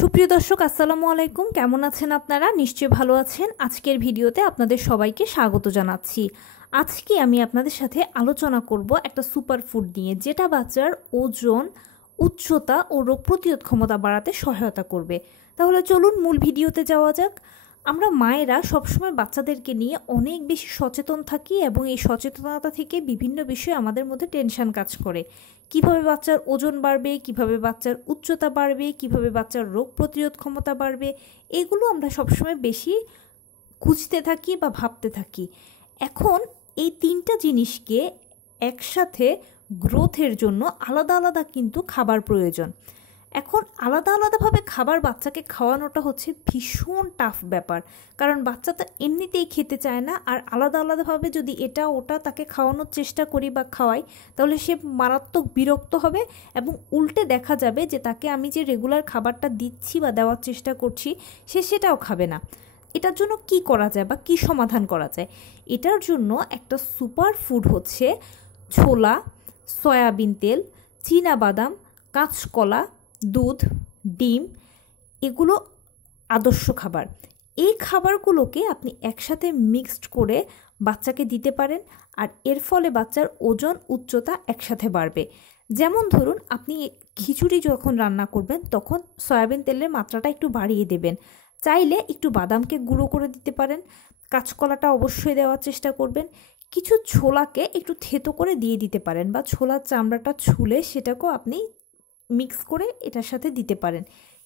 সুপ্রিয় দর্শক আসসালামু আলাইকুম, কেমন আছেন আপনারা? নিশ্চয়ই ভালো আছেন। আজকের ভিডিওতে আপনাদের সবাইকে স্বাগত জানাচ্ছি। আজকে আমি আপনাদের সাথে আলোচনা করব একটা সুপার ফুড নিয়ে, যেটা বাচ্চার ওজন, উচ্চতা ও রোগ প্রতিরোধ ক্ষমতা বাড়াতে সহায়তা করবে। তাহলে চলুন মূল ভিডিওতে যাওয়া যাক। আমরা মায়েরা সবসময় বাচ্চাদেরকে নিয়ে অনেক বেশি সচেতন থাকি এবং এই সচেতনতা থেকে বিভিন্ন বিষয়ে আমাদের মধ্যে টেনশন কাজ করে। কিভাবে বাচ্চার ওজন বাড়বে, কিভাবে বাচ্চার উচ্চতা বাড়বে, কিভাবে বাচ্চার রোগ প্রতিরোধ ক্ষমতা বাড়বে, এগুলো আমরা সবসময় বেশি খুঁজতে থাকি বা ভাবতে থাকি। এখন এই তিনটা জিনিসকে একসাথে গ্রোথের জন্য আলাদা আলাদা কিন্তু খাবার প্রয়োজন। এখন আলাদা আলাদাভাবে খাবার বাচ্চাকে খাওয়ানোটা হচ্ছে ভীষণ টাফ ব্যাপার, কারণ বাচ্চা তো এমনিতেই খেতে চায় না। আর আলাদা আলাদাভাবে যদি এটা ওটা তাকে খাওয়ানোর চেষ্টা করি বা খাওয়াই, তাহলে সে মারাত্মক বিরক্ত হবে এবং উল্টে দেখা যাবে যে তাকে আমি যে রেগুলার খাবারটা দিচ্ছি বা দেওয়ার চেষ্টা করছি সে সেটাও খাবে না। এটার জন্য কি করা যায় বা কি সমাধান করা যায়? এটার জন্য একটা সুপার ফুড হচ্ছে ছোলা, সয়াবিন তেল, চীনাবাদাম, কাঁচকলা, দুধ, ডিম। এগুলো আদর্শ খাবার। এই খাবারগুলোকে আপনি একসাথে মিক্সড করে বাচ্চাকে দিতে পারেন, আর এর ফলে বাচ্চার ওজন, উচ্চতা একসাথে বাড়বে। যেমন ধরুন, আপনি খিচুড়ি যখন রান্না করবেন তখন সয়াবিন তেলের মাত্রাটা একটু বাড়িয়ে দেবেন। চাইলে একটু বাদামকে গুঁড়ো করে দিতে পারেন। কাঁচকলাটা অবশ্যই দেওয়ার চেষ্টা করবেন। কিছু ছোলাকে একটু থেতো করে দিয়ে দিতে পারেন, বা ছোলার চামড়াটা ছুলে সেটাকেও আপনি মিক্স করে এটার সাথে দিতে পারেন।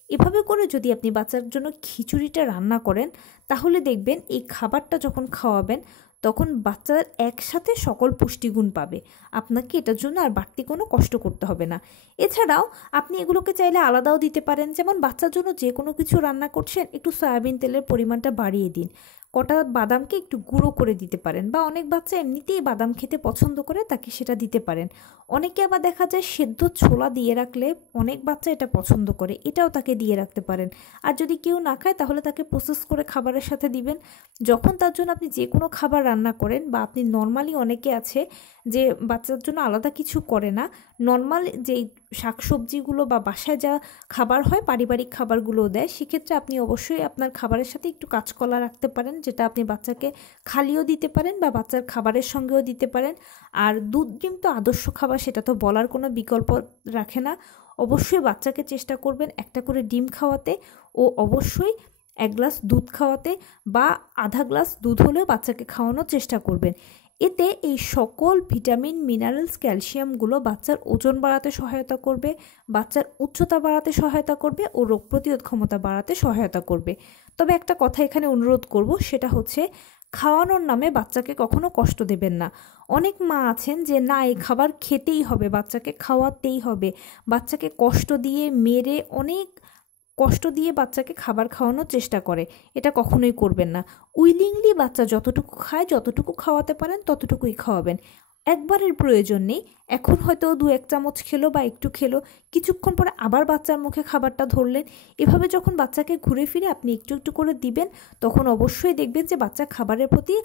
এভাবে করে যদি আপনি বাচ্চার জন্য খিচুড়িটা রান্না করেন, তাহলে দেখবেন এই খাবারটা যখন খাওয়াবেন তখন বাচ্চার একসাথে সকল পুষ্টিগুণ পাবে। আপনাকে এটার জন্য আর বাড়তি কোনো কষ্ট করতে হবে না। এছাড়াও আপনি এগুলোকে চাইলে আলাদাও দিতে পারেন। যেমন বাচ্চার জন্য যে কোনো কিছু রান্না করছেন, একটু সয়াবিন তেলের পরিমাণটা বাড়িয়ে দিন, কটা বাদামকে একটু গুঁড়ো করে দিতে পারেন, বা অনেক বাচ্চা এমনিতেই বাদাম খেতে পছন্দ করে, তাকে সেটা দিতে পারেন। অনেকে আবার দেখা যায় সেদ্ধ ছোলা দিয়ে রাখলে অনেক বাচ্চা এটা পছন্দ করে, এটাও তাকে দিয়ে রাখতে পারেন। আর যদি কেউ না খায় তাহলে তাকে প্রসেস করে খাবারের সাথে দিবেন। যখন তার জন্য আপনি যে কোনো খাবার রান্না করেন, বা আপনি নর্মালি, অনেকে আছে যে বাচ্চার জন্য আলাদা কিছু করে না, নর্মাল যেই শাকসবজিগুলো বা বাসায় যা খাবার হয় পারিবারিক খাবারগুলো দেয়, সেক্ষেত্রে আপনি অবশ্যই আপনার খাবারের সাথে একটু কাঁচকলা রাখতে পারেন, যেটা আপনি বাচ্চাকে খালিও দিতে পারেন বা বাচ্চার খাবারের সঙ্গেও দিতে পারেন। আর দুধ, ডিম তো আদর্শ খাবার, সেটা তো বলার কোনো বিকল্প রাখে না। অবশ্যই বাচ্চাকে চেষ্টা করবেন একটা করে ডিম খাওয়াতে, ও অবশ্যই 1 গ্লাস দুধ খাওয়াতে, বা আধা গ্লাস দুধ হলেও বাচ্চাকে খাওয়ানোর চেষ্টা করবেন। এতে এই সকল ভিটামিন, মিনারেলস, ক্যালসিয়ামগুলো বাচ্চার ওজন বাড়াতে সহায়তা করবে, বাচ্চার উচ্চতা বাড়াতে সহায়তা করবে ও রোগ প্রতিরোধ ক্ষমতা বাড়াতে সহায়তা করবে। তবে একটা কথা এখানে অনুরোধ করব, সেটা হচ্ছে খাওয়ানোর নামে বাচ্চাকে কখনো কষ্ট দেবেন না। অনেক মা আছেন যে না, এই খাবার খেতেই হবে, বাচ্চাকে খাওয়াতেই হবে, বাচ্চাকে কষ্ট দিয়ে, মেরে, অনেক কষ্ট দিয়ে বাচ্চাকে খাবার খাওয়ানোর চেষ্টা করে। এটা কখনোই করবেন না। উইলিংলি বাচ্চা যতটুকু খায়, যতটুকু খাওয়াতে পারেন ততটুকুই খাওয়াবেন। একবারের প্রয়োজন নেই। এখন হয়তো 2-1 চামচ খেলো বা একটু খেলো, কিছুক্ষণ পরে আবার বাচ্চার মুখে খাবারটা ধরলেন। এভাবে যখন বাচ্চাকে ঘুরে ফিরে আপনি একটু একটু করে দিবেন, তখন অবশ্যই দেখবেন যে বাচ্চা খাবারের প্রতি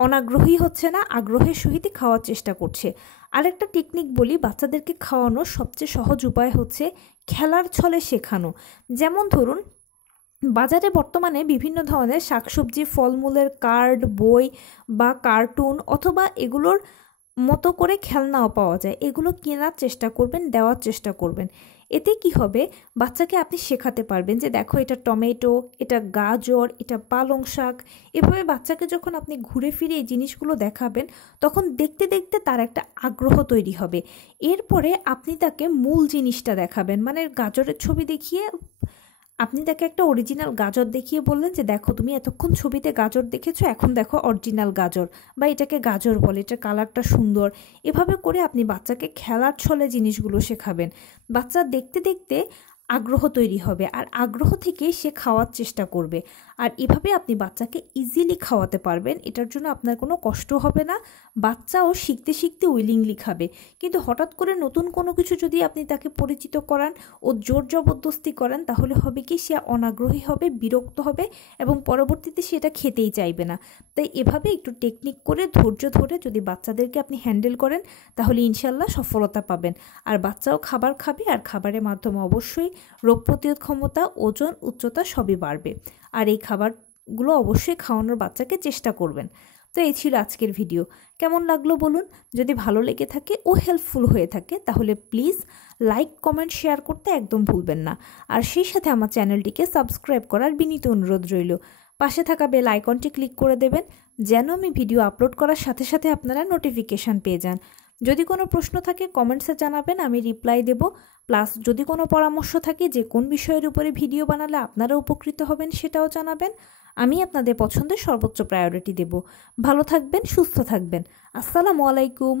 অনাগ্রহী হচ্ছে না, আগ্রহের সহিত খাওয়ার চেষ্টা করছে। আরেকটা টেকনিক বলি, বাচ্চাদেরকে খাওয়ানোর সবচেয়ে সহজ উপায় হচ্ছে খেলার ছলে শেখানো। যেমন ধরুন, বাজারে বর্তমানে বিভিন্ন ধরনের শাকসবজি, ফলমূলের কার্ড, বই বা কার্টুন অথবা এগুলোর মতো করে খেলনাও পাওয়া যায়। এগুলো কেনার চেষ্টা করবেন, দেওয়ার চেষ্টা করবেন। এতে কি হবে, বাচ্চাকে আপনি শেখাতে পারবেন যে দেখো, এটা টমেটো, এটা গাজর, এটা পালং শাক। এভাবে বাচ্চাকে যখন আপনি ঘুরে ফিরে এই জিনিসগুলো দেখাবেন, তখন দেখতে দেখতে তার একটা আগ্রহ তৈরি হবে। এরপরে আপনি তাকে মূল জিনিসটা দেখাবেন, মানে গাজরের ছবি দেখিয়ে আপনি তাকে একটা অরিজিনাল গাজর দেখিয়ে বললেন যে দেখো, তুমি এতক্ষণ ছবিতে গাজর দেখেছো, এখন দেখো অরিজিনাল গাজর, বা এটাকে গাজর বলে, এটার কালারটা সুন্দর। এভাবে করে আপনি বাচ্চাকে খেলার ছলে জিনিসগুলো শেখাবেন। বাচ্চা দেখতে দেখতে আগ্রহ তৈরি হবে, আর আগ্রহ থেকে সে খাওয়ার চেষ্টা করবে। আর এভাবে আপনি বাচ্চাকে ইজিলি খাওয়াতে পারবেন। এটার জন্য আপনার কোনো কষ্ট হবে না, বাচ্চাও শিখতে শিখতে উইলিংলি খাবে। কিন্তু হঠাৎ করে নতুন কোনো কিছু যদি আপনি তাকে পরিচিত করান ও জোর জবরদস্তি করেন, তাহলে হবে কি, সে অনাগ্রহী হবে, বিরক্ত হবে এবং পরবর্তীতে সেটা খেতেই চাইবে না। তাই এভাবে একটু টেকনিক করে, ধৈর্য ধরে যদি বাচ্চাদেরকে আপনি হ্যান্ডেল করেন, তাহলে ইনশাল্লাহ সফলতা পাবেন। আর বাচ্চাও খাবার খাবে, আর খাবারের মাধ্যমে অবশ্যই রোগ প্রতিরোধ ক্ষমতা, ওজন, উচ্চতা সবই বাড়বে। আর এই খাবারগুলো অবশ্যই খাওয়ানোর বাচ্চাকে চেষ্টা করবেন। তো এই ছিল আজকের ভিডিও। কেমন লাগলো বলুন? যদি ভালো লেগে থাকে ও হেল্পফুল হয়ে থাকে তাহলে প্লিজ লাইক, কমেন্ট, শেয়ার করতে একদম ভুলবেন না। আর সেই সাথে আমার চ্যানেলটিকে সাবস্ক্রাইব করার বিনীত অনুরোধ রইল। পাশে থাকা বেল আইকনটি ক্লিক করে দেবেন যেন আমি ভিডিও আপলোড করার সাথে সাথে আপনারা নোটিফিকেশান পেয়ে যান। যদি কোনো প্রশ্ন থাকে কমেন্টসে জানাবেন, আমি রিপ্লাই দেব। প্লাস যদি কোনো পরামর্শ থাকে যে কোন বিষয়ের উপরে ভিডিও বানালে আপনারা উপকৃত হবেন সেটাও জানাবেন। আমি আপনাদের পছন্দের সর্বোচ্চ প্রায়োরিটি দেব। ভালো থাকবেন, সুস্থ থাকবেন। আসসালামু আলাইকুম।